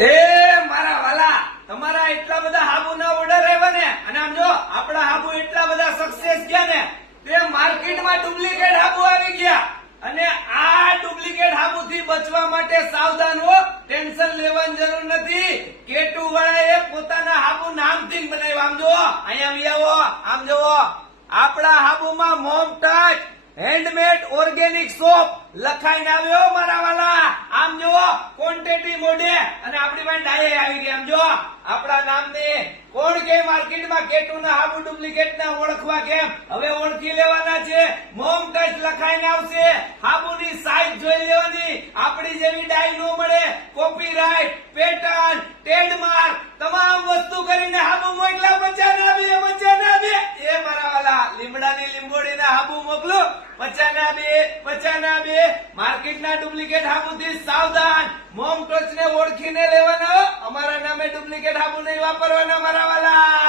એ મારા વાલા, તમારા એટલા બધા હાબુના ઓર્ડર આવ્યા ને, અને આમ જો આપણા હાબુ એટલા બધા સક્સેસ ગયા ને, તે માર્કેટમાં ડુપ્લિકેટ હાબુ આવી ગયા. અને આ ડુપ્લિકેટ હાબુથી બચવા માટે સાવધાન હો, ટેન્શન લેવાની જરૂર નથી. કેટુ વાળાએ પોતાના હાબુ નામથી બનાવ્યા. આમ જો અહીંયા આવો, આમ જોવો, આપણા હાબુમાં mom touch handmade organic soap લખાઈને આવ્યો મારા વાલા. આમ જો ક્વોન્ટિટી મોઢે, અને આપણી પાસે ડાયે આવી ગઈ. આમ જો આપણા નામની કોણ કે માર્કેટમાં કેટુના હાબુ ડુપ્લિકેટ ના ઓળખવા કેમ? હવે ઓળખી લેવાના છે. મોમ ટચ લખાઈને આવશે. હાબુની સાઈઝ જોઈ લેવાની. આપણી જેવી ડાય નો મળે. કોપીરાઇટ, પેટર્ન, ટ્રેડમાર્ક તમામ વસ્તુ કરીને હાબુ મોકલા. મજા ના આવે એ મારા વાલા. લીમડાની લીંબોડીના હાબુ મોકલો. પચાના બે માર્કેટના ડુપ્લિકેટ હાબુથી સાવધાન. મોમ ટચ ને ઓળખીને લેવાના. અમારા નામે ડુપ્લિકેટ હાબુ નહીં વાપરવાના મારા વાલા.